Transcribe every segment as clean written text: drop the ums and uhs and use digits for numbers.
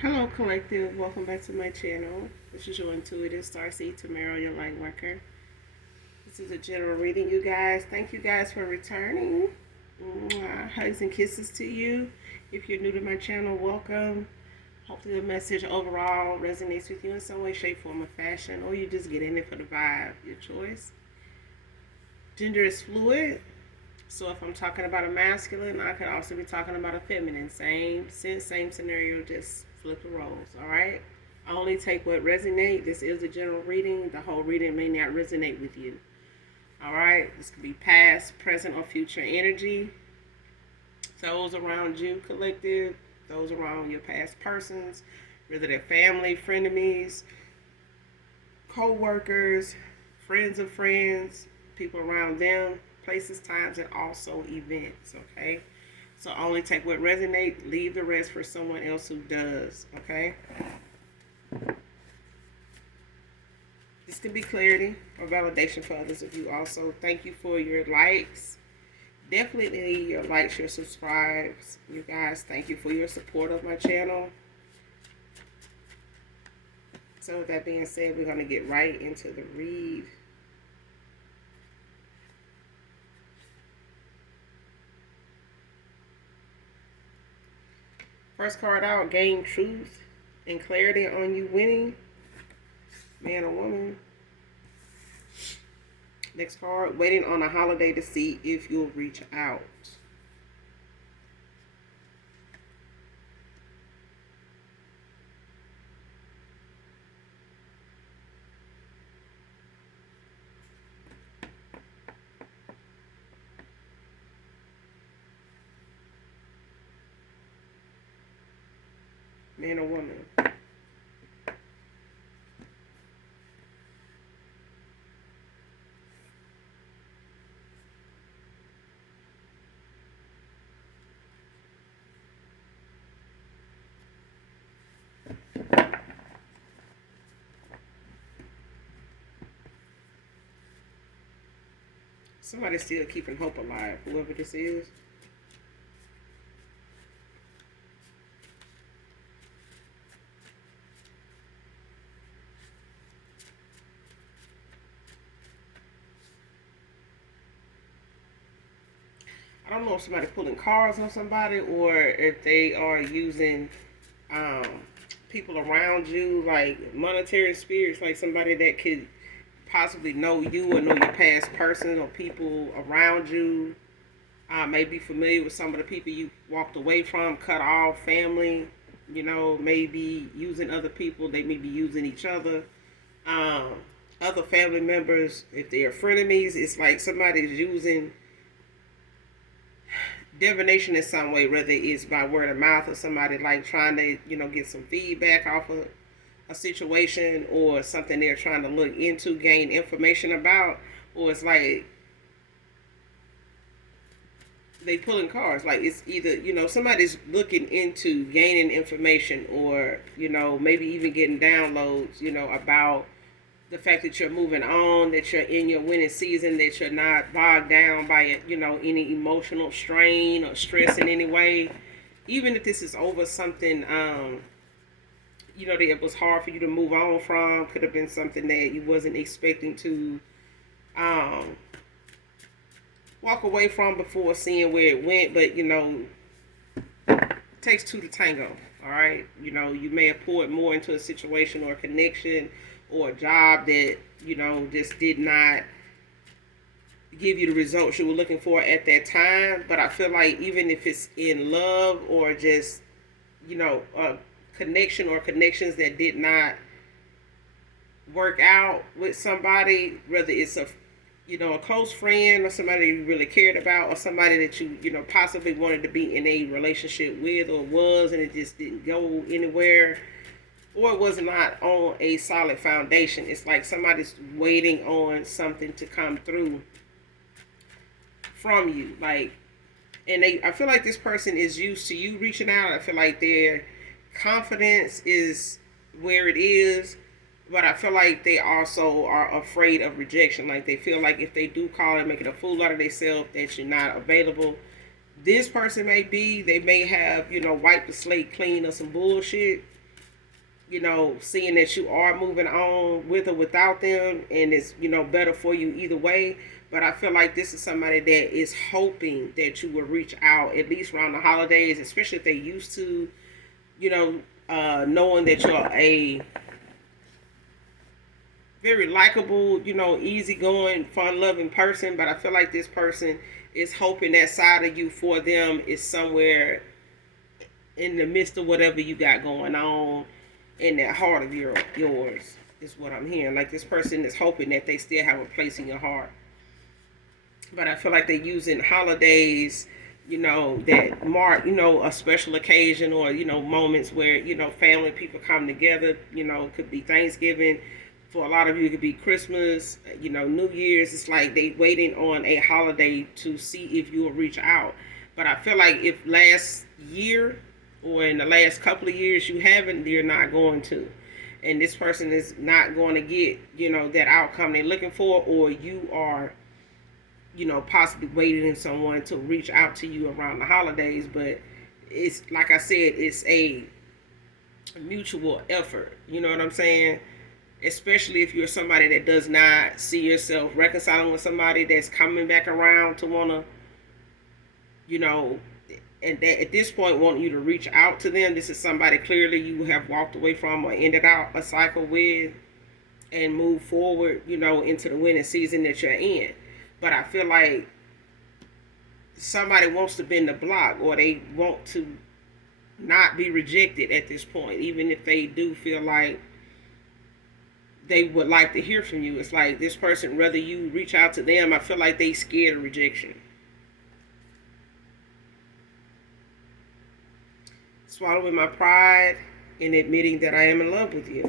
Hello, collective. Welcome back to my channel. This is your intuitive starseed Tamara, your light worker. This is a general reading, you guys. Thank you guys for returning. Mwah. Hugs and kisses to you. If you're new to my channel, welcome. Hopefully, the message overall resonates with you in some way, shape, form, or fashion, or you just get in it for the vibe. Your choice. Gender is fluid. So if I'm talking about a masculine, I could also be talking about a feminine. Same sense, same scenario, just flip the roles, all right? I only take what resonates. This is a general reading. The whole reading may not resonate with you, all right? This could be past, present, or future energy. Those around you, collective, those around your past persons, whether they're family, frenemies, co-workers, friends of friends, people around them, places, times, and also events, okay? So only take what resonates, leave the rest for someone else who does, okay? This can be clarity or validation for others of you also. Thank you for your likes. Definitely your likes, your subscribes. You guys, thank you for your support of my channel. So with that being said, we're going to get right into the read. First card out, gain truth and clarity on you winning. Man or woman. Next card, waiting on a holiday to see if you'll reach out. Man or woman. Somebody's still keeping hope alive, whoever this is. I don't know if somebody pulling cards on somebody or if they are using um, people around you, like monetary spirits, like somebody that could possibly know you or know your past person or people around you. May be familiar with some of the people you walked away from, cut off, family, maybe using other people, they may be using each other. Um, Other family members, if they are frenemies, it's like somebody's using divination in some way, whether it's by word of mouth or somebody like trying to, get some feedback off of a situation or something they're trying to look into, gain information about, or it's like they pulling cards. Like it's either, somebody's looking into gaining information or, maybe even getting downloads, about the fact that you're moving on, that you're in your winning season, that you're not bogged down by, any emotional strain or stress in any way. Even if this is over something, that it was hard for you to move on from, could have been something that you wasn't expecting to um, walk away from before seeing where it went. But, it takes two to tango, all right? You may have poured more into a situation or a connection or a job that, just did not give you the results you were looking for at that time. But I feel like even if it's in love or just, a connection or connections that did not work out with somebody, whether it's a close friend or somebody you really cared about or somebody that you, possibly wanted to be in a relationship with or was and it just didn't go anywhere or it was not on a solid foundation. It's like somebody's waiting on something to come through from you. Like, and I feel like this person is used to you reaching out. I feel like their confidence is where it is, but I feel like they also are afraid of rejection. Like they feel like if they do call and making a fool out of themselves, that you're not available. This person may be, they may have, wiped the slate clean of some bullshit seeing that you are moving on with or without them, and it's, better for you either way. But I feel like this is somebody that is hoping that you will reach out at least around the holidays, especially if they used to, you know, knowing that you're a very likable, easygoing, fun-loving person. But I feel like this person is hoping that side of you for them is somewhere in the midst of whatever you got going on in that heart of yours is what I'm hearing. Like this person is hoping that they still have a place in your heart. But I feel like they're using holidays, that mark, a special occasion, or, moments where, family people come together. It could be Thanksgiving. For a lot of you, it could be Christmas, New Year's. It's like they waiting on a holiday to see if you will reach out. But I feel like if last year or in the last couple of years you haven't, you're not going to. And this person is not going to get, that outcome they're looking for, or you are, possibly waiting on someone to reach out to you around the holidays. But it's like I said, it's a mutual effort. You know what I'm saying? Especially if you're somebody that does not see yourself reconciling with somebody that's coming back around to want to, you know, and that at this point want you to reach out to them. This is somebody clearly you have walked away from or ended out a cycle with and move forward, into the winning season that you're in. But I feel like somebody wants to bend the block, or they want to not be rejected at this point, even if they do feel like they would like to hear from you. It's like this person, whether you reach out to them, I feel like they scared of rejection. Swallowing my pride and admitting that I am in love with you.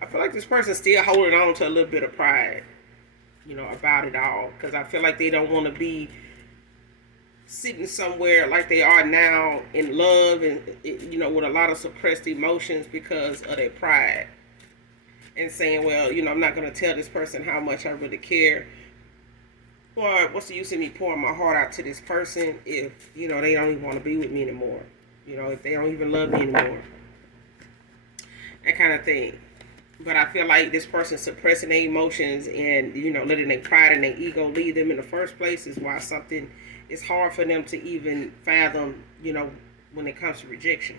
I feel like this person's still holding on to a little bit of pride, about it all. Because I feel like they don't want to be sitting somewhere like they are now in love and, with a lot of suppressed emotions because of their pride. And saying, well, I'm not going to tell this person how much I really care. Or what's the use of me pouring my heart out to this person if, they don't even want to be with me anymore. If they don't even love me anymore. That kind of thing. But I feel like this person suppressing their emotions and, letting their pride and their ego lead them in the first place is why something is hard for them to even fathom, when it comes to rejection.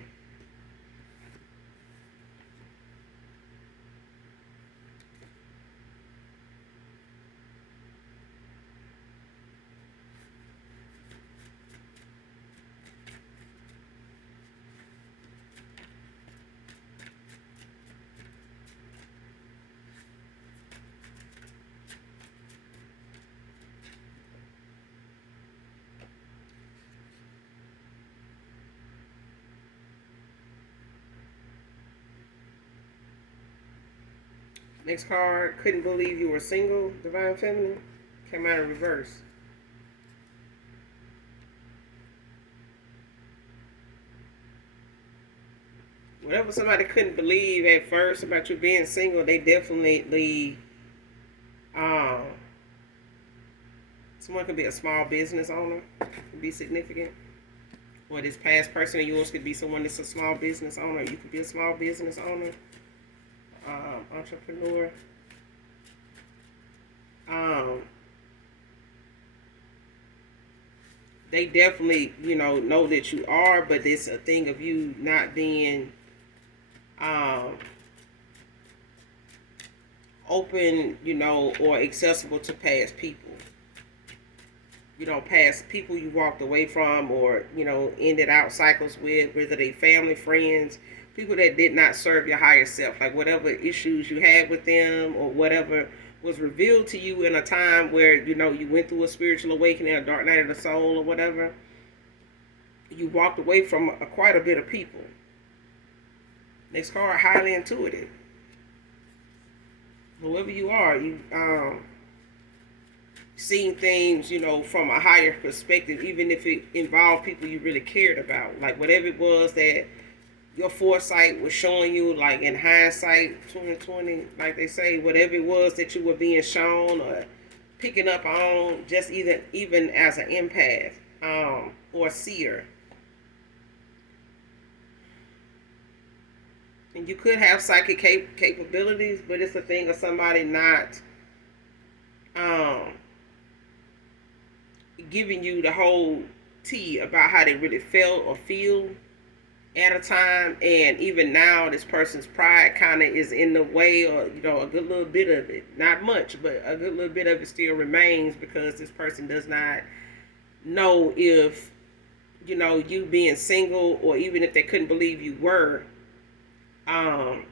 Next card, couldn't believe you were single, Divine Feminine. Came out in reverse. Whatever somebody couldn't believe at first about you being single, they definitely, um, someone could be a small business owner, could be significant. Or this past person of yours could be someone that's a small business owner. You could be a small business owner, entrepreneur. Um, they definitely, know that you are, but it's a thing of you not being um, open, or accessible to past people. Past people you walked away from, or, ended out cycles with, whether they family, friends, people that did not serve your higher self. Like whatever issues you had with them, or whatever was revealed to you in a time where, you went through a spiritual awakening, a dark night of the soul, or whatever, you walked away from quite a bit of people. Next card, highly intuitive. Whoever you are, you seeing things, from a higher perspective, even if it involved people you really cared about. Like whatever it was that your foresight was showing you, like in hindsight, 2020, like they say, whatever it was that you were being shown or picking up on, just even as an empath, or seer. And you could have psychic capabilities, but it's a thing of somebody not um, giving you the whole tea about how they really felt or feel at a time. And even now, this person's pride kind of is in the way, or a good little bit of it, not much, but a good little bit of it still remains, because this person does not know if you being single, or even if they couldn't believe you were, um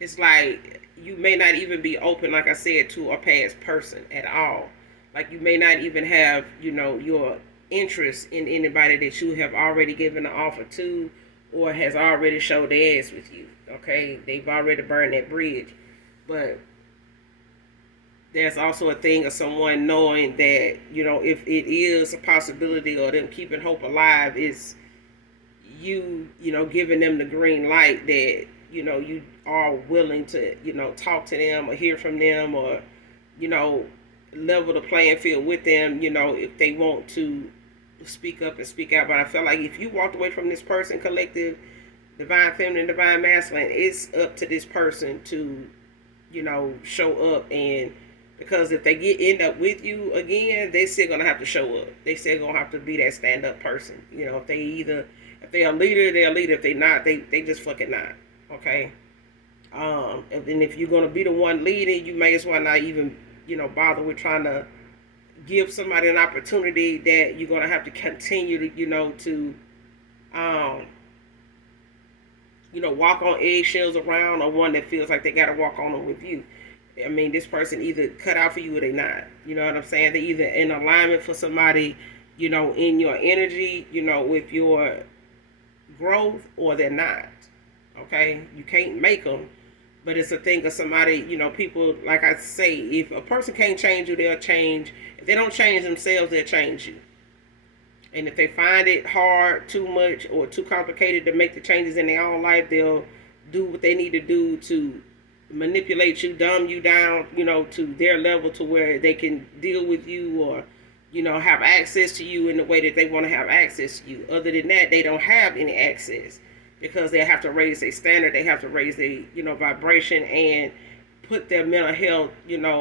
it's like you may not even be open, like I said, to a past person at all. Like you may not even have, your interest in anybody that you have already given an offer to, or has already showed their ass with you. Okay, they've already burned that bridge. But there's also a thing of someone knowing that, if it is a possibility, or them keeping hope alive, is giving them the green light that, you are willing to, talk to them or hear from them, or, you know, level the playing field with them, if they want to speak up and speak out. But I feel like if you walked away from this person, collective, divine feminine, divine masculine, it's up to this person to, show up. And because if they end up with you again, they still gonna have to show up. They still gonna have to be that stand up person. If they're a leader, they're a leader. If they not, they just fucking not. Okay. And then if you're gonna be the one leading, you may as well not even, bother with trying to give somebody an opportunity that you're gonna have to continue to, um, walk on eggshells around, or one that feels like they gotta walk on them with you. I mean, this person either cut out for you or they not. You know what I'm saying? They either in alignment for somebody, in your energy, with your growth, or they're not. Okay? You can't make them. But it's a thing of somebody, people, like I say, if a person can't change you, they'll change. If they don't change themselves, they'll change you. And if they find it hard, too much, or too complicated to make the changes in their own life, they'll do what they need to do to manipulate you, dumb you down, to their level, to where they can deal with you, or, have access to you in the way that they want to have access to you. Other than that, they don't have any access, because they have to raise their standard, they have to raise their, vibration, and put their mental health,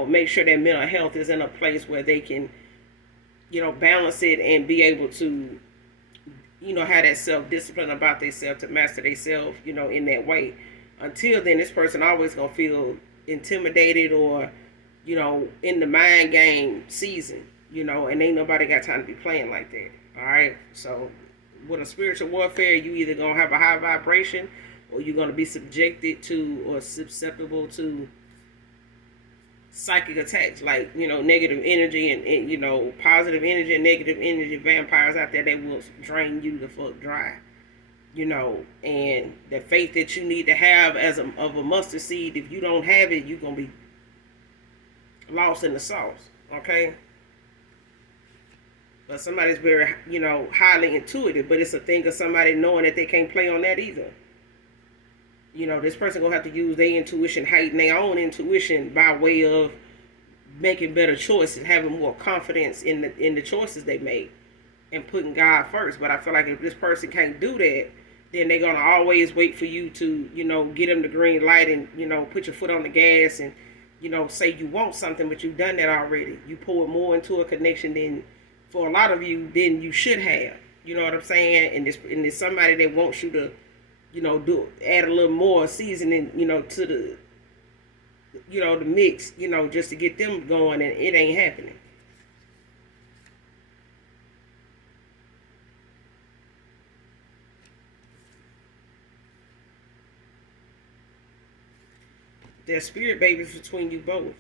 make sure their mental health is in a place where they can, balance it and be able to, have that self-discipline about themselves, to master themselves, in that way. Until then, this person always going to feel intimidated, or, in the mind game season, and ain't nobody got time to be playing like that. All right. So with a spiritual warfare, you either going to have a high vibration, or you're going to be subjected to, or susceptible to, psychic attacks, like, negative energy, and positive energy and negative energy vampires out there. They will drain you the fuck dry. And the faith that you need to have of a mustard seed, if you don't have it, you're gonna be lost in the sauce. Okay. But somebody's very, highly intuitive, but it's a thing of somebody knowing that they can't play on that either. This person gonna have to use their intuition, heighten their own intuition, by way of making better choices, having more confidence in the choices they make, and putting God first. But I feel like if this person can't do that, then they're gonna always wait for you to, get them the green light, and, put your foot on the gas, and, say you want something, but you've done that already. You pour more into a connection than, for a lot of you, than you should have. You know what I'm saying? And there's somebody that wants you to, add a little more seasoning, to the mix, just to get them going, and it ain't happening. There's spirit babies between you both.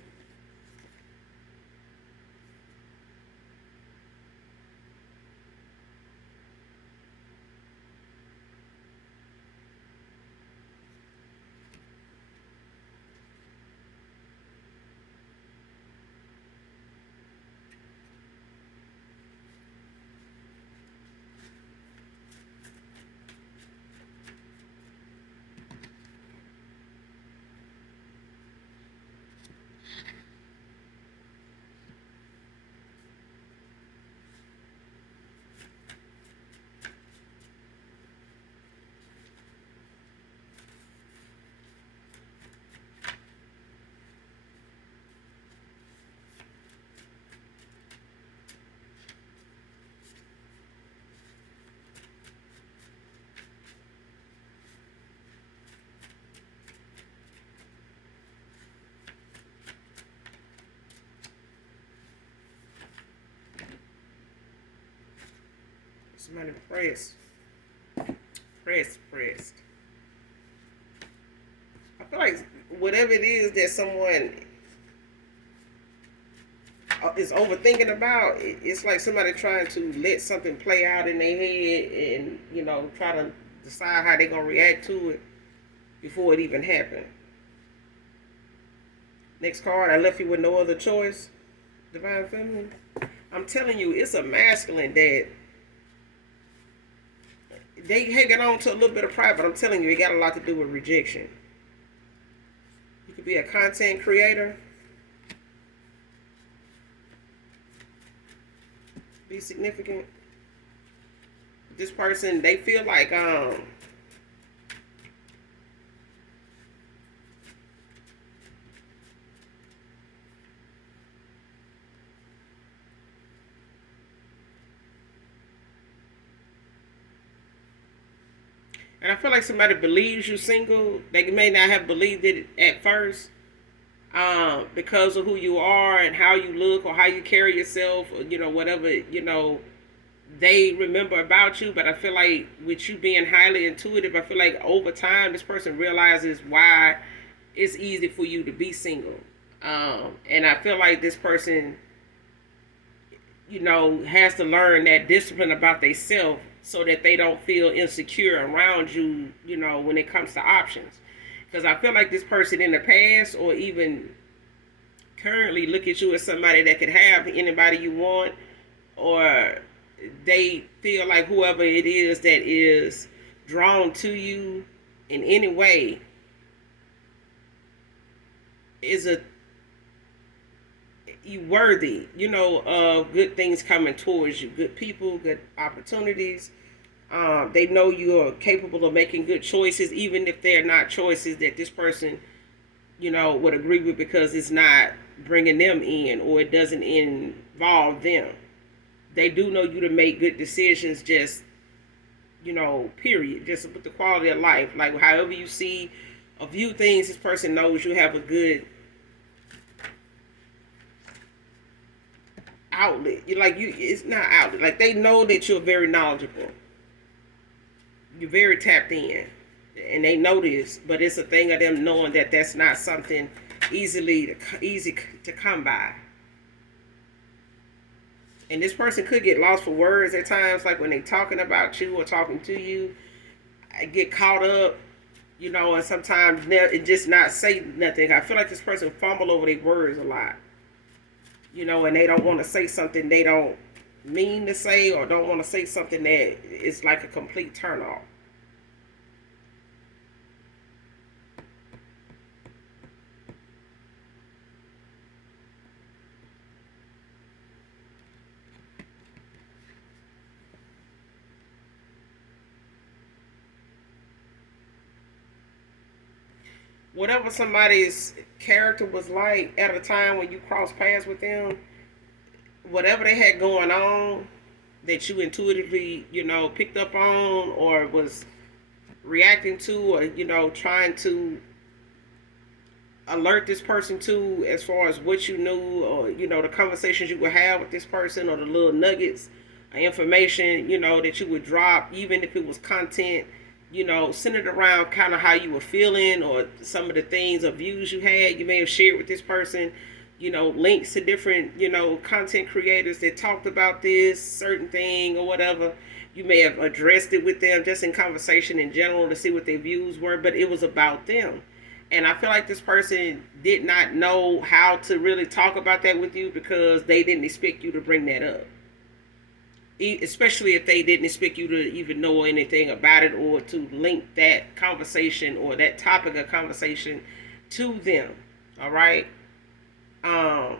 Somebody pressed. I feel like whatever it is that someone is overthinking about, it's like somebody trying to let something play out in their head and, try to decide how they're going to react to it before it even happened. Next card, I left you with no other choice. Divine Feminine. I'm telling you, it's a masculine that they hanging on to a little bit of pride, but I'm telling you, it got a lot to do with rejection. You could be a content creator. Be significant. This person, they feel like and I feel like somebody believes you're single. They may not have believed it at first, because of who you are and how you look or how you carry yourself, or whatever they remember about you. But I feel like with you being highly intuitive, I feel like over time this person realizes why it's easy for you to be single. And I feel like this person, has to learn that discipline about themselves so that they don't feel insecure around you, when it comes to options. Because I feel like this person in the past or even currently look at you as somebody that could have anybody you want, or they feel like whoever it is that is drawn to you in any way is you worthy, of good things coming towards you, good people, good opportunities. They know you are capable of making good choices, even if they're not choices that this person, would agree with because it's not bringing them in or it doesn't involve them. They do know you to make good decisions, just, period. Just with the quality of life. Like, however you see or view things, this person knows you have a good outlet. It's not outlet. Like, they know that you're very knowledgeable. You're very tapped in. And they know this, but it's a thing of them knowing that that's not something easy to come by. And this person could get lost for words at times, like when they talking about you or talking to you. I get caught up, and sometimes it just not say nothing. I feel like this person fumble over their words a lot, and they don't want to say something they don't mean to say, or don't want to say something that is like a complete turn off. Whatever somebody's character was like at a time when you crossed paths with them, whatever they had going on that you intuitively, picked up on or was reacting to, or, trying to alert this person to as far as what you knew, or, the conversations you would have with this person, or the little nuggets of information, that you would drop, even if it was content, centered around kind of how you were feeling or some of the things or views you had, you may have shared with this person, links to different, content creators that talked about this certain thing or whatever. You may have addressed it with them just in conversation in general to see what their views were, but it was about them. And I feel like this person did not know how to really talk about that with you because they didn't expect you to bring that up. Especially if they didn't expect you to even know anything about it or to link that conversation or that topic of conversation to them. All right. Like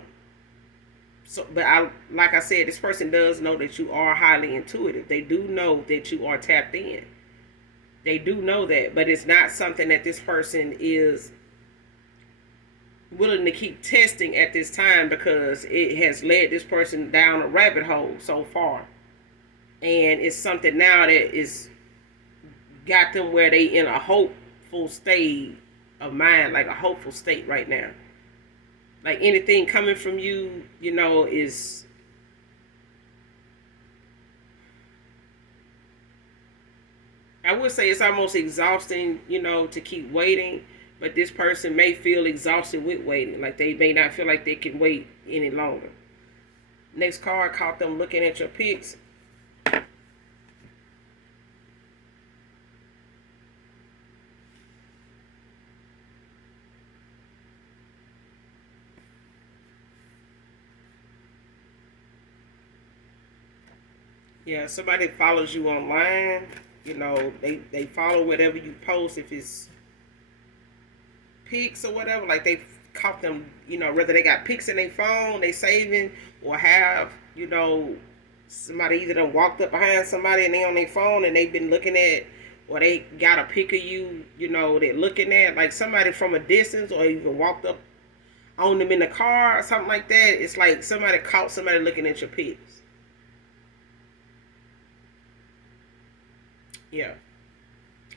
I said, this person does know that you are highly intuitive. They do know that you are tapped in. They do know that, but it's not something that this person is willing to keep testing at this time because it has led this person down a rabbit hole so far. And it's something now that is got them where they in a hopeful state of mind, like a hopeful state right now. Like anything coming from you, is I would say it's almost exhausting, to keep waiting. But this person may feel exhausted with waiting. Like they may not feel like they can wait any longer. Next card caught them looking at your pics. Yeah, somebody follows you online. They follow whatever you post. If it's pics or whatever, like they caught them, whether they got pics in their phone, they saving, or have, somebody either done walked up behind somebody and they on their phone and they've been looking at, or they got a pic of you, they're looking at, like somebody from a distance, or even walked up on them in the car or something like that. It's like somebody caught somebody looking at your pics. Yeah.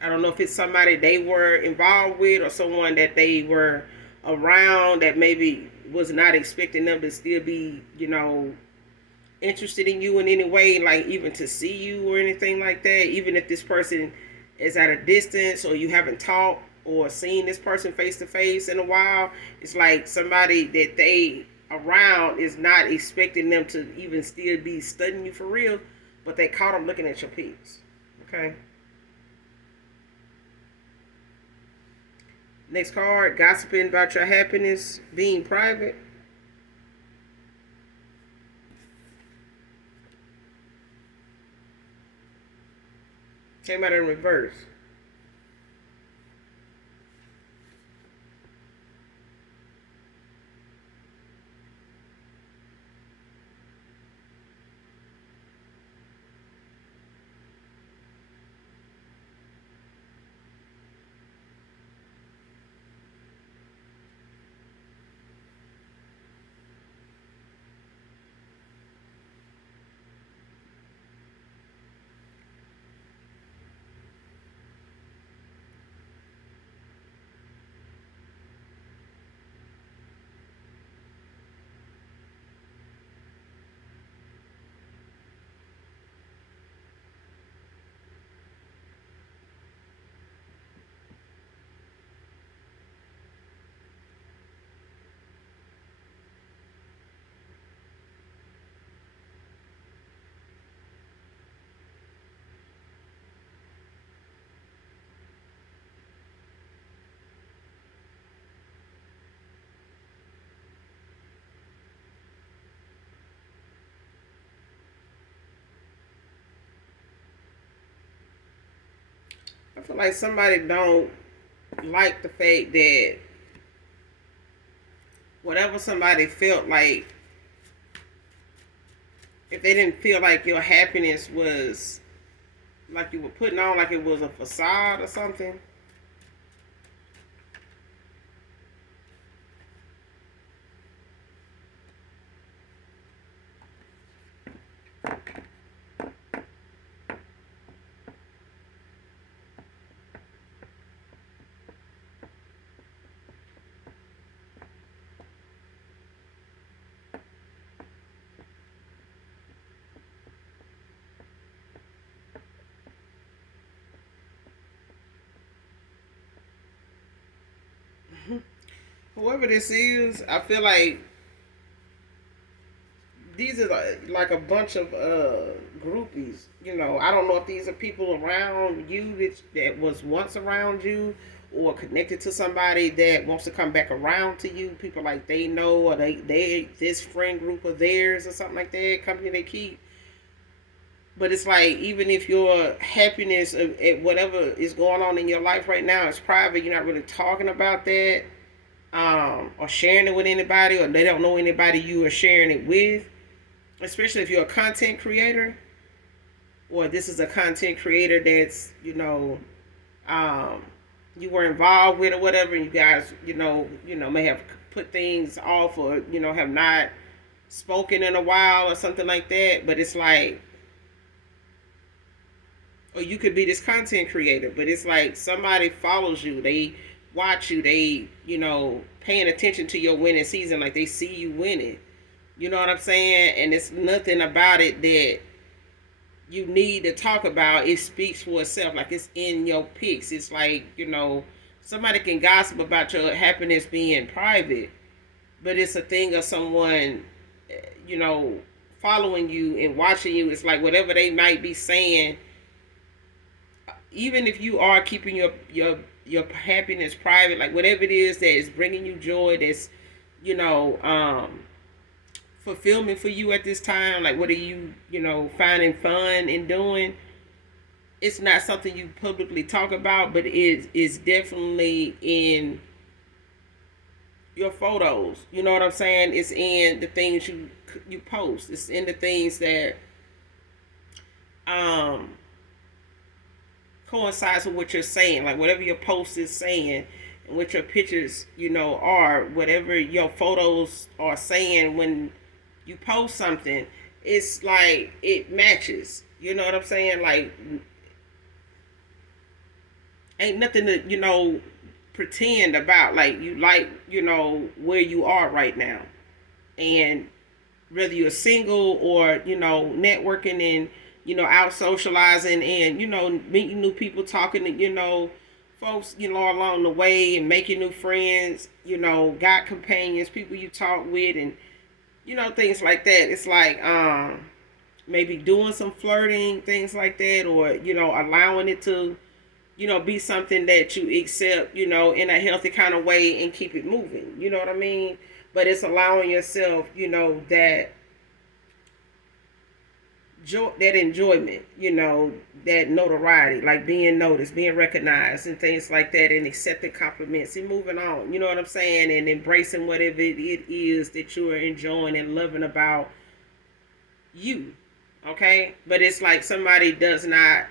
I don't know if it's somebody they were involved with or someone that they were around that maybe was not expecting them to still be, interested in you in any way, like even to see you or anything like that. Even if this person is at a distance or you haven't talked or seen this person face to face in a while, it's like somebody that they around is not expecting them to even still be studying you for real, but they caught them looking at your pics. Okay. Next card, gossiping about your happiness being private. Came out in reverse. I feel like somebody don't like the fact that whatever somebody felt like, if they didn't feel like your happiness was like you were putting on, like it was a facade or something. Whoever this is, I feel like these are like a bunch of groupies. I don't know if these are people around you that was once around you, or connected to somebody that wants to come back around to you. People like they know, or they this friend group of theirs or something like that, company they keep. But it's like, even if your happiness at whatever is going on in your life right now is private, you're not really talking about that, or sharing it with anybody, or they don't know anybody you are sharing it with, especially if you're a content creator, or this is a content creator that's, um, you were involved with or whatever, and you guys, may have put things off, or, have not spoken in a while or something like that. But it's like, or you could be this content creator, but it's like somebody follows you, they watch you, they, paying attention to your winning season, like they see you winning. You know what I'm saying? And it's nothing about it that you need to talk about, it speaks for itself. Like, it's in your pics. It's like, somebody can gossip about your happiness being private, but it's a thing of someone, you know, following you and watching you. It's like whatever they might be saying, even if you are keeping your happiness private, like whatever it is that is bringing you joy, that's, you know, fulfillment for you at this time, like what are you, finding fun in doing, it's not something you publicly talk about, but it is definitely in your photos. You know what I'm saying? It's in the things you post. It's in the things that um coincides with what you're saying. Like whatever your post is saying and what your pictures, are, whatever your photos are saying when you post something, it's like it matches. You know what I'm saying? Like, ain't nothing to, pretend about. Like, you like, where you are right now. And whether you're single or, networking and, out socializing and, meeting new people, talking to, folks, along the way and making new friends, got companions, people you talk with, and, things like that. It's like, maybe doing some flirting, things like that, or, allowing it to, be something that you accept, in a healthy kind of way and keep it moving. You know what I mean? But it's allowing yourself, that joy, that enjoyment, that notoriety, like being noticed, being recognized, and things like that, and accepting compliments and moving on. You know what I'm saying? And embracing whatever it is that you are enjoying and loving about you. Okay? But it's like somebody does not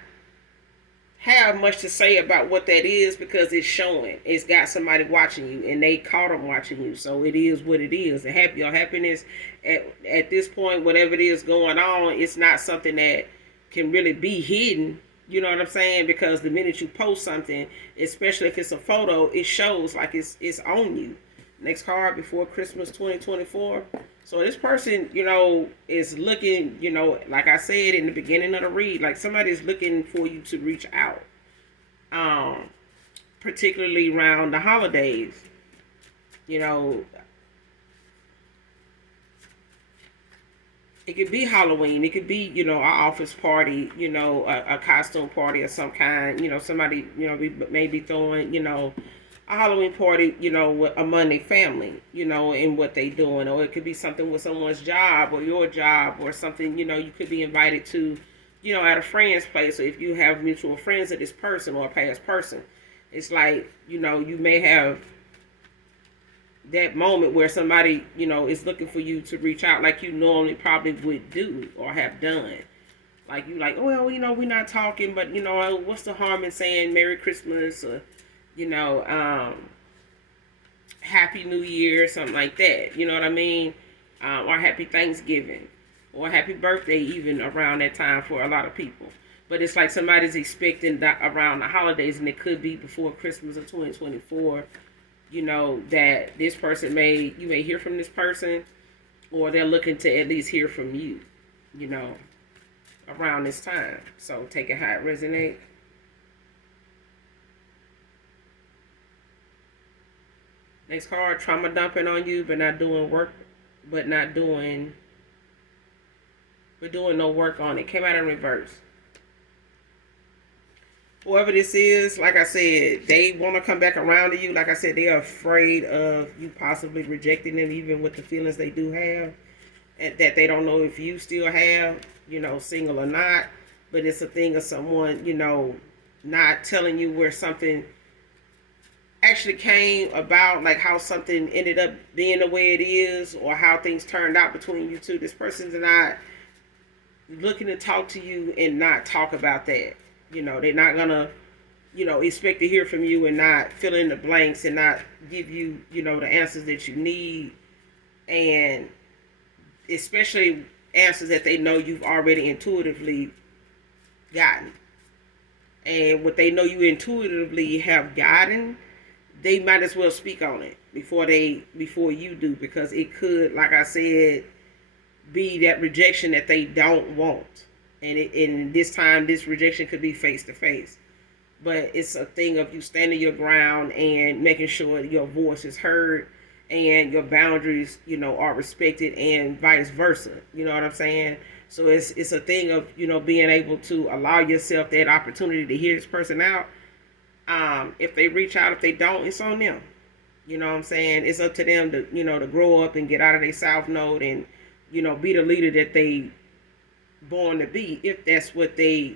have much to say about what that is because it's showing. It's got somebody watching you and they caught them watching you. So it is what it is. Your happiness at this point, whatever it is going on, it's not something that can really be hidden. You know what I'm saying? Because the minute you post something, especially if it's a photo, it shows like it's on you. Next card, before Christmas 2024. So this person, is looking, like I said in the beginning of the read, like somebody's looking for you to reach out. Particularly around the holidays. It could be Halloween. It could be, an office party, a costume party of some kind. Somebody, may be throwing, a Halloween party, among their family, and what they doing. Or it could be something with someone's job or your job or something, you could be invited to, at a friend's place. Or if you have mutual friends of this person or a past person, it's like, you may have that moment where somebody, is looking for you to reach out like you normally probably would do or have done. Like you like, oh, well, we're not talking, but, what's the harm in saying Merry Christmas or, Happy New Year, something like that. You know what I mean? Or Happy Thanksgiving or Happy Birthday even around that time for a lot of people. But it's like somebody's expecting that around the holidays, and it could be before Christmas of 2024, that this person you may hear from this person, or they're looking to at least hear from you, around this time. So take it how it resonates. Next card, trauma dumping on you, but doing no work on it. Came out in reverse. Whoever this is, like I said, they want to come back around to you. Like I said, they are afraid of you possibly rejecting them, even with the feelings they do have, and that they don't know if you still have, single or not. But it's a thing of someone, not telling you where something actually came about, like how something ended up being the way it is, or how things turned out between you two. This person's not looking to talk to you and not talk about that. They're not gonna, expect to hear from you and not fill in the blanks and not give you, the answers that you need, and especially answers that they know you've already intuitively gotten. And what they know you intuitively have gotten, they might as well speak on it before you do, because it could, like I said, be that rejection that they don't want. And this time, this rejection could be face to face. But it's a thing of you standing your ground and making sure your voice is heard and your boundaries, are respected, and vice versa. You know what I'm saying? So it's a thing of being able to allow yourself that opportunity to hear this person out. If they reach out, if they don't, it's on them. You know what I'm saying? It's up to them to to grow up and get out of their south node and be the leader that they born to be, if that's what they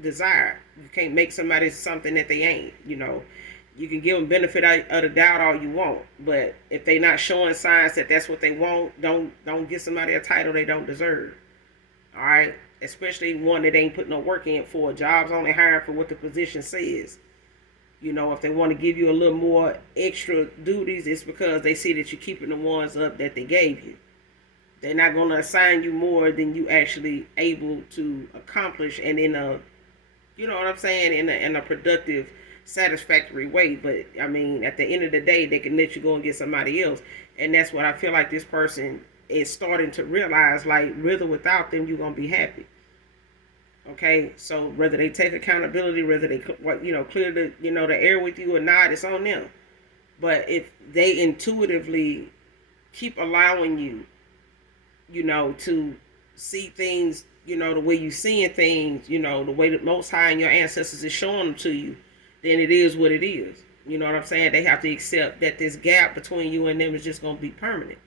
desire. You can't make somebody something that they ain't. You can give them benefit of the doubt all you want, but if they not showing signs that that's what they want, don't give somebody a title they don't deserve. All right, especially one that ain't put no work in for. Jobs only hiring for what the position says. If they want to give you a little more extra duties, it's because they see that you're keeping the ones up that they gave you. They're not going to assign you more than you actually able to accomplish, and in a, you know what I'm saying, in a productive, satisfactory way. But I mean, at the end of the day, they can let you go and get somebody else, and that's what I feel like this person is starting to realize. Like, with or without them, you're gonna be happy. Okay, so whether they take accountability, whether they clear the the air with you or not, it's on them. But if they intuitively keep allowing you to see things, the way you seeing things, the way that Most High and your ancestors is showing them to you, then it is what it is. You know what I'm saying? They have to accept that this gap between you and them is just going to be permanent,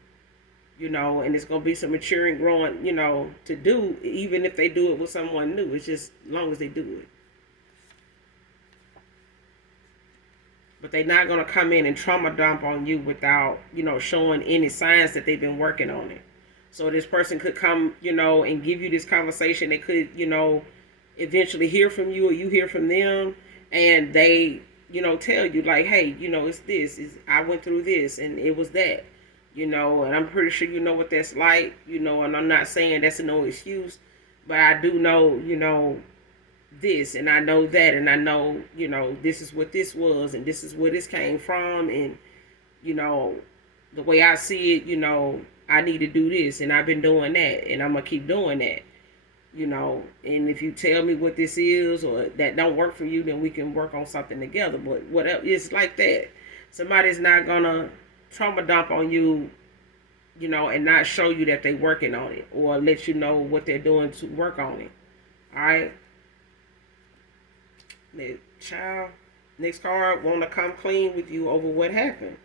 and it's going to be some maturing, growing, to do, even if they do it with someone new. It's just as long as they do it. But they're not going to come in and trauma dump on you without, showing any signs that they've been working on it. So this person could come, and give you this conversation. They could, eventually hear from you, or you hear from them, and they, tell you like, hey, it's this, I went through this, and it was that, and I'm pretty sure you know what that's like, and I'm not saying that's no excuse, but I do know, this, and I know that, and I know, this is what this was, and this is where this came from, and, the way I see it, I need to do this, and I've been doing that, and I'm going to keep doing that, and if you tell me what this is, or that don't work for you, then we can work on something together. But whatever, it's like that. Somebody's not going to trauma dump on you, and not show you that they're working on it, or let you know what they're doing to work on it. All right? Child, next card, want to come clean with you over what happened.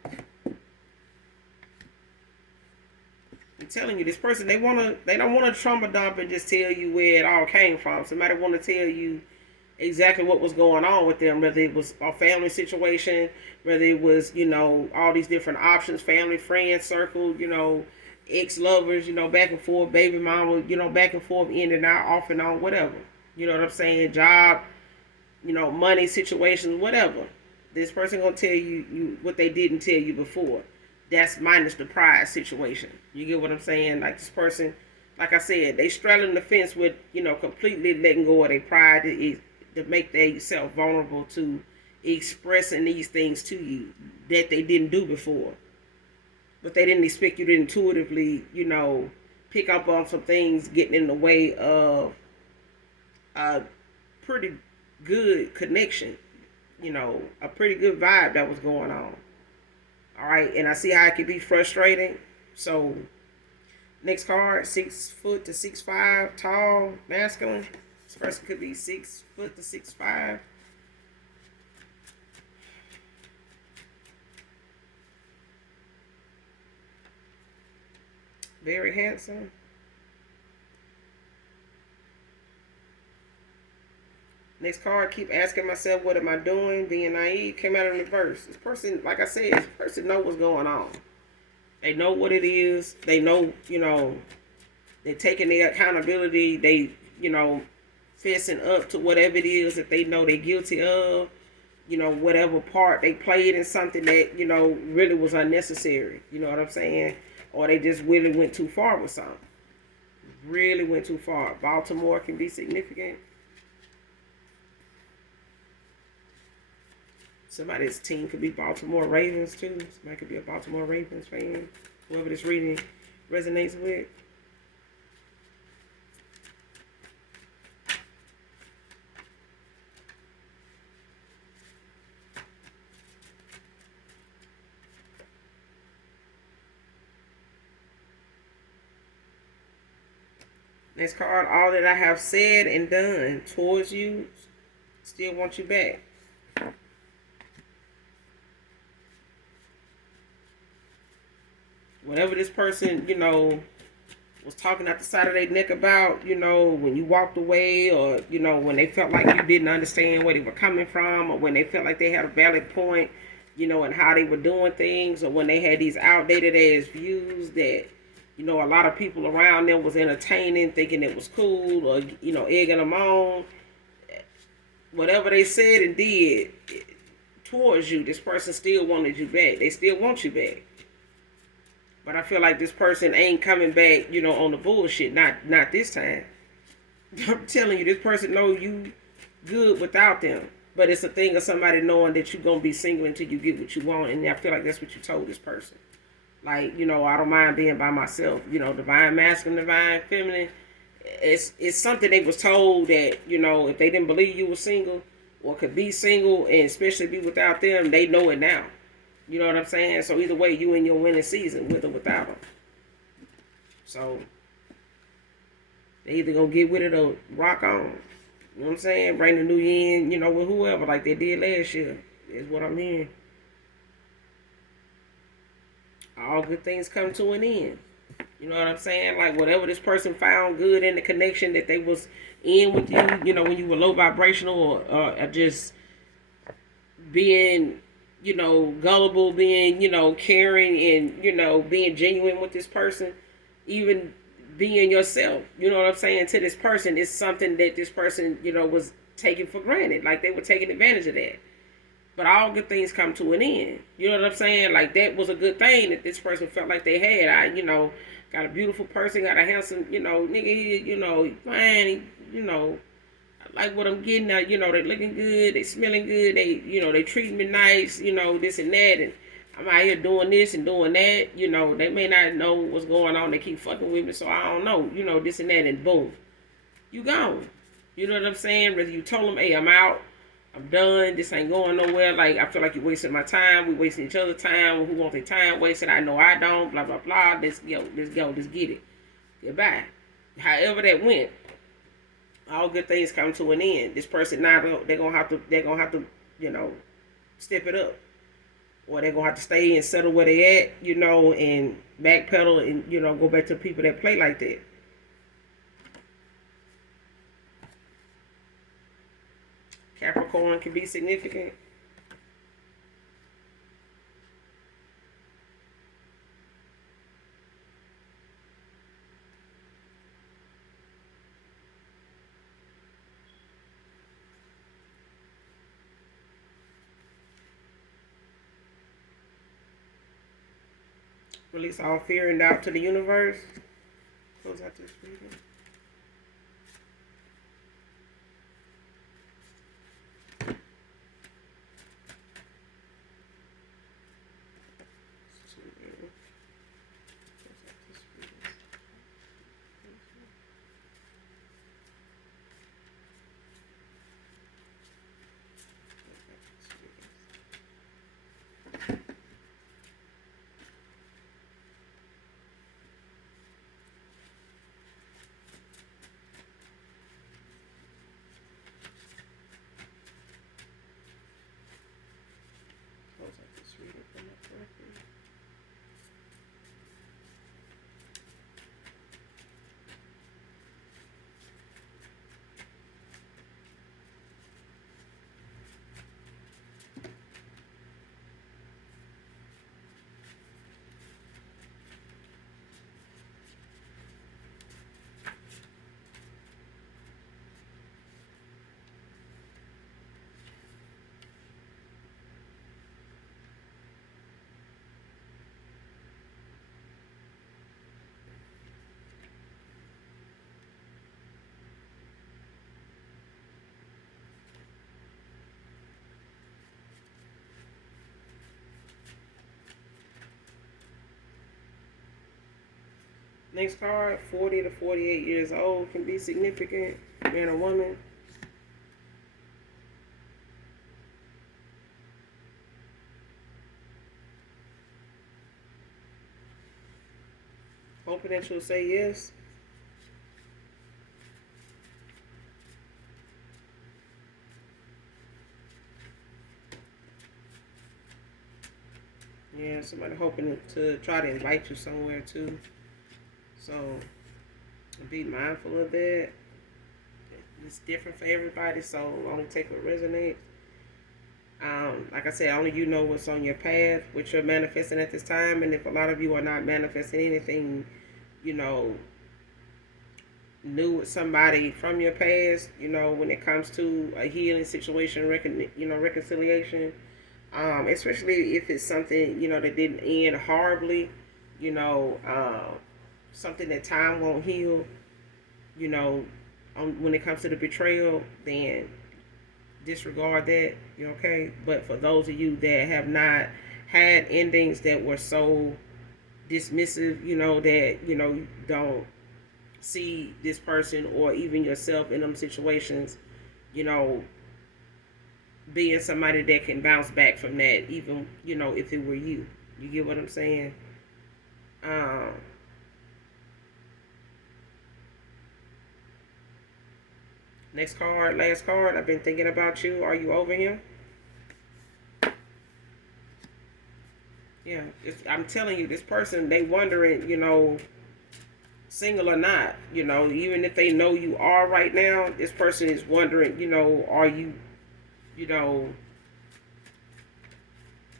I'm telling you, this person, they don't want to trauma dump and just tell you where it all came from. Somebody want to tell you exactly what was going on with them, whether it was a family situation, whether it was, all these different options, family, friends, circle, ex-lovers, back and forth, baby mama, back and forth, in and out, off and on, whatever. You know what I'm saying? Job, money situations, whatever. This person gonna tell you what they didn't tell you before. That's minus the pride situation. You get what I'm saying? Like, this person, like I said, they straddling the fence with, completely letting go of their pride to make themselves vulnerable to expressing these things to you that they didn't do before. But they didn't expect you to intuitively, pick up on some things getting in the way of a pretty good connection, a pretty good vibe that was going on. All right, and I see how it can be frustrating. So, next card, 6 foot to 6'5", tall, masculine. This person could be 6 foot to 6'5". Very handsome. Next card, keep asking myself, what am I doing? Being naive, came out in reverse. This person, like I said, this person know what's going on. They know what it is. They know, they're taking their accountability. They, fessing up to whatever it is that they know they're guilty of. Whatever part they played in something that, really was unnecessary. You know what I'm saying? Or they just really went too far with something. Really went too far. Baltimore can be significant. Somebody's team could be Baltimore Ravens too. Somebody could be a Baltimore Ravens fan. Whoever this reading resonates with. Next card, all that I have said and done towards you still want you back. Whatever this person, was talking out the side of their neck about, when you walked away, or, when they felt like you didn't understand where they were coming from, or when they felt like they had a valid point, and how they were doing things, or when they had these outdated ass views that, a lot of people around them was entertaining, thinking it was cool, or, egging them on. Whatever they said and did towards you, this person still wanted you back. They still want you back. But I feel like this person ain't coming back, on the bullshit. Not this time. I'm telling you, this person know you good without them. But it's a thing of somebody knowing that you're going to be single until you get what you want. And I feel like that's what you told this person. Like, I don't mind being by myself. Divine masculine, divine feminine. It's something they was told that, if they didn't believe you were single or could be single and especially be without them, they know it now. You know what I'm saying? So either way, you in your winning season, with or without them. So they either gonna get with it or rock on. You know what I'm saying? Bring the new year in, with whoever, like they did last year. Is what I'm hearing. All good things come to an end. You know what I'm saying? Like whatever this person found good in the connection that they was in with you, when you were low vibrational, or just being, gullible, being, caring, and, being genuine with this person, even being yourself, you know what I'm saying, to this person is something that this person, was taking for granted. Like they were taking advantage of that. But all good things come to an end. You know what I'm saying? Like that was a good thing that this person felt like they had. Got a beautiful person, got a handsome, nigga here, fine, I like what I'm getting now, they looking good, they smelling good, they treating me nice, this and that, and I'm out here doing this and doing that, they may not know what's going on, they keep fucking with me, so I don't know, this and that, and boom, you gone. You know what I'm saying? Whether you told them, hey, I'm out, I'm done, this ain't going nowhere, like, I feel like you're wasting my time, we wasting each other's time, who wants their time wasted, I know I don't, blah, blah, blah, let's go, let's get it, goodbye. However that went, all good things come to an end. This person now they're gonna have to step it up, or they're gonna have to stay and settle where they at, and backpedal and go back to people that play like that. Capricorn can be significant. Release all fear and doubt to the universe. Close out this reading. Next card, 40 to 48 years old can be significant. Man or woman. Hoping that you'll say yes. Yeah, somebody hoping to try to invite you somewhere too. So be mindful of that. It's different for everybody, so only take what resonates. Like I said, only you know what's on your path, what you're manifesting at this time, and if a lot of you are not manifesting anything, you know, new with somebody from your past, when it comes to a healing situation, reconciliation, especially if it's something, that didn't end horribly, you know, something that time won't heal, you know, when it comes to the betrayal, then disregard that, okay? But for those of you that have not had endings that were so dismissive, that, don't see this person or even yourself in them situations, you know, being somebody that can bounce back from that, even, if it were you. You get what I'm saying? Um, Next card, last card. I've been thinking about you. Are you over him? Yeah, I'm telling you, this person, they wondering, single or not, even if they know you are right now, this person is wondering, are you, you know,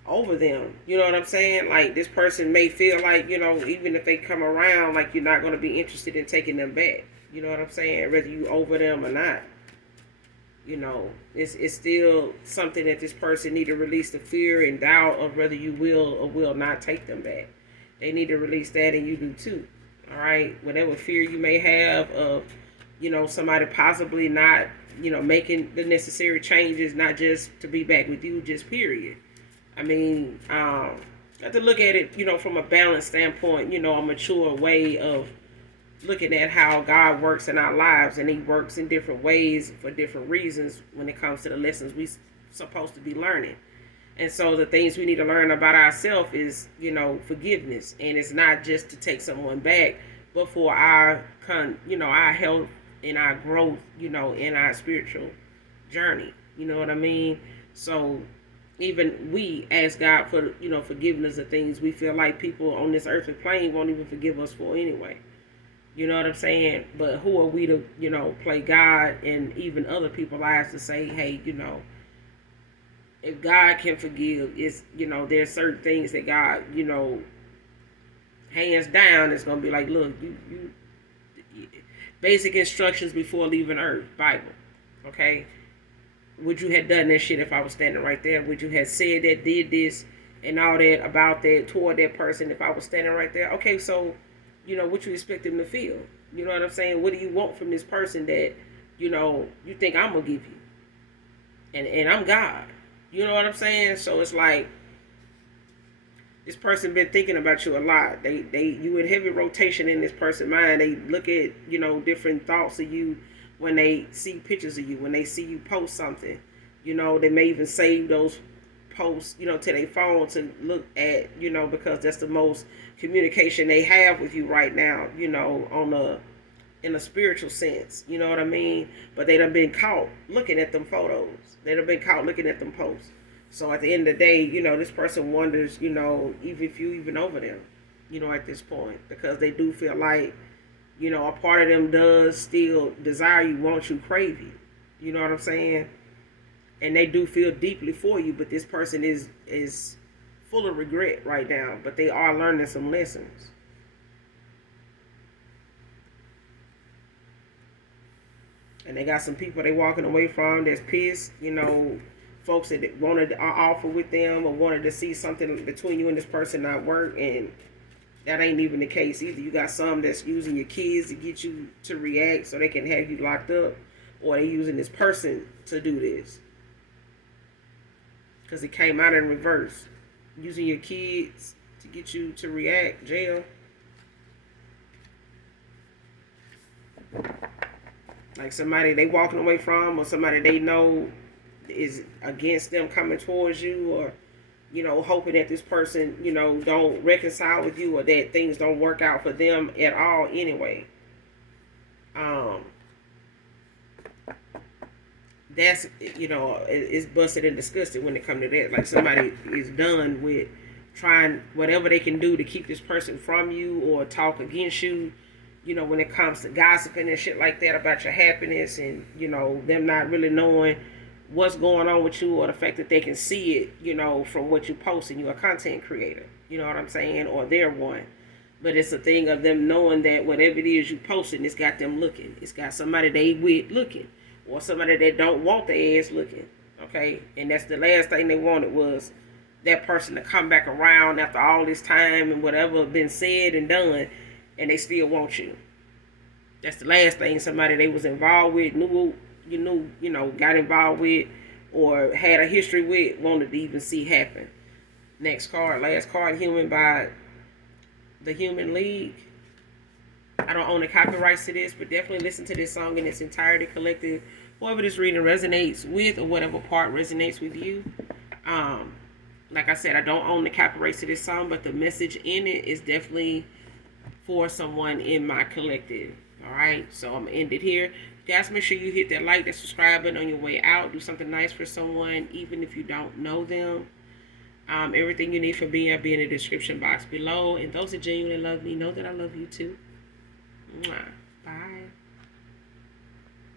over them? You know what I'm saying? Like, this person may feel like, even if they come around, like, you're not going to be interested in taking them back. You know what I'm saying? Whether you over them or not. It's still something that this person need to release the fear and doubt of whether you will or will not take them back. They need to release that, and you do too. All right, whatever fear you may have of, somebody possibly not, making the necessary changes, not just to be back with you, just period. I mean, you have to look at it, from a balanced standpoint, a mature way of looking at how God works in our lives, and He works in different ways for different reasons when it comes to the lessons we supposed to be learning. And so the things we need to learn about ourselves is, forgiveness, and it's not just to take someone back, but for our our health and our growth, in our spiritual journey. You know what I mean? So even we ask God for forgiveness of things we feel like people on this earthly plane won't even forgive us for anyway. You know what I'm saying? But who are we to, play God and even other people's lives to say, hey, if God can forgive, it's, there's certain things that God, hands down, it's going to be like, look, you, basic instructions before leaving earth, Bible, okay? Would you have done that shit if I was standing right there? Would you have said that, did this, and all that about that toward that person if I was standing right there? Okay, so what you expect them to feel. You know what I'm saying? What do you want from this person that, you think I'm going to give you? And I'm God. You know what I'm saying? So it's like, this person been thinking about you a lot. You in heavy rotation in this person's mind. They look at, different thoughts of you when they see pictures of you, when they see you post something. They may even save those posts, to their phone to look at, because that's the most communication they have with you right now, in a spiritual sense, you know what I mean? But they done been caught looking at them photos. They done been caught looking at them posts. So at the end of the day, this person wonders, even if you even over them, at this point, because they do feel like, a part of them does still desire you, want you, crave you. You know what I'm saying? And they do feel deeply for you, but this person is full of regret right now, but they are learning some lessons. And they got some people they walking away from that's pissed, folks that wanted to offer with them or wanted to see something between you and this person not work, and that ain't even the case either. You got some that's using your kids to get you to react so they can have you locked up, or they using this person to do this. Because it came out in reverse. Using your kids to get you to react, jail. Like somebody they walking away from, or somebody they know is against them coming towards you, or, hoping that this person, don't reconcile with you, or that things don't work out for them at all anyway. That's, it's busted and disgusted when it comes to that. Like somebody is done with trying whatever they can do to keep this person from you or talk against you. When it comes to gossiping and shit like that about your happiness, and them not really knowing what's going on with you, or the fact that they can see it, from what you post, and you're a content creator. You know what I'm saying? Or they're one. But it's a thing of them knowing that whatever it is you posting, it's got them looking. It's got somebody they with looking, or somebody that don't want their ass looking. Okay? And that's the last thing they wanted, was that person to come back around after all this time and whatever been said and done, and they still want you. That's the last thing somebody they was involved with, got involved with, or had a history with, wanted to even see happen. Next card, last card, Human by the Human League. I don't own the copyrights to this, but definitely listen to this song in its entirety, collective. Whoever this reading resonates with, or whatever part resonates with you. Like I said, I don't own the copyrights to this song, but the message in it is definitely for someone in my collective. Alright, so I'm going to end it here. Guys, make sure you hit that like, that subscribe button on your way out. Do something nice for someone, even if you don't know them. Everything you need for me will be in the description box below. And those that genuinely love me know that I love you too. Mwah. Bye.